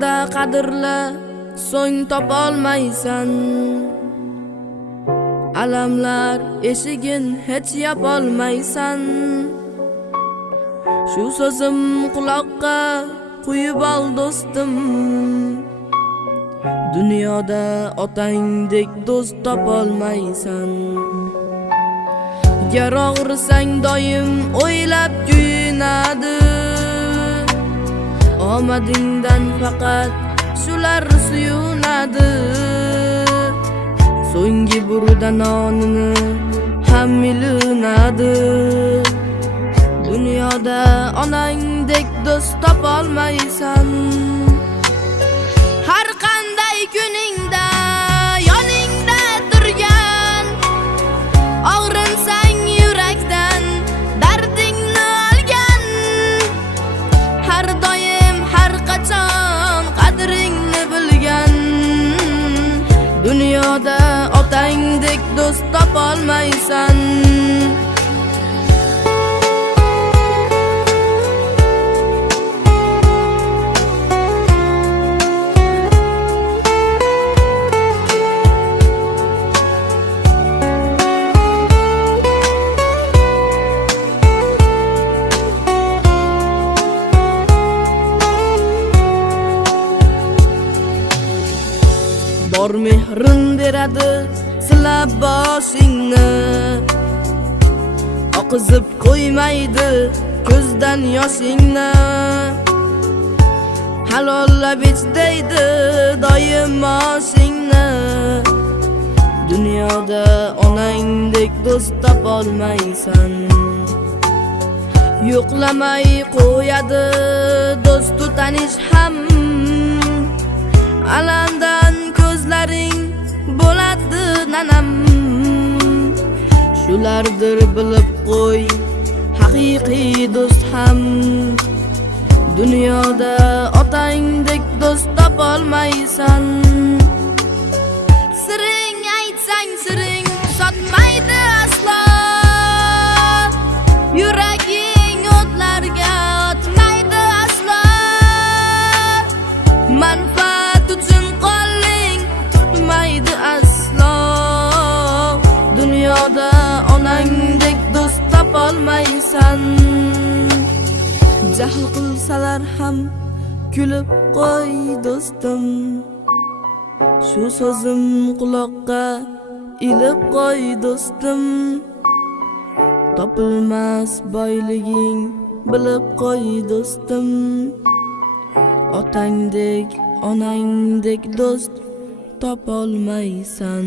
vaqtida qadrla, so'ng topolmaysan. Alamlar eshigin hech yopolmaysan. Shu so'zim quloqqa quyib ol do'stim. Dunyoda otangdek do'st topolmaysan. Gar og'risang doim o'ylab kuyinadi. Omadingdan faqat shular suyunadi. So'nggi burda nonini ham milinadi. Dunyoda onangdek do'st topolmaysan. Har qanday kuningda yoningda turgan, og'rinsang yurakdan dardingni olgan, har doim har qachon qadringni bilgan. Dunyoda otangdek do'st topolmaysan. Bor mehrin beradi silab boshingni, oqizib qo'ymaydi ko'zdan yoshingni. Halollab ich deydi doim oshingni. Dunyoda onangdek do'st topolmaysan. Yo'qlamay qo'yadi do'stu tanish ham. Alandan ko'zlaring bo'ladi nanam. Shulardir bilib qo'y haqiqiy do'st ham. Dunyoda otangdek do'st topolmaysan. Siring aytsang siring sotmaydi aslo. Yuraging o'tlarga otmaydi aslo. Manfaat uchun qo'ling tutmaydi aslo. Dunyoda onangdek do'st topolmaysan. Jahl qilsalar ham kulib qo'y do'stim. Shu so'zim quloqqa ilib qo'y do'stim. Topilmas boyliging bilib qo'y do'stim. Otangdek onangdek do'st topolmaysan.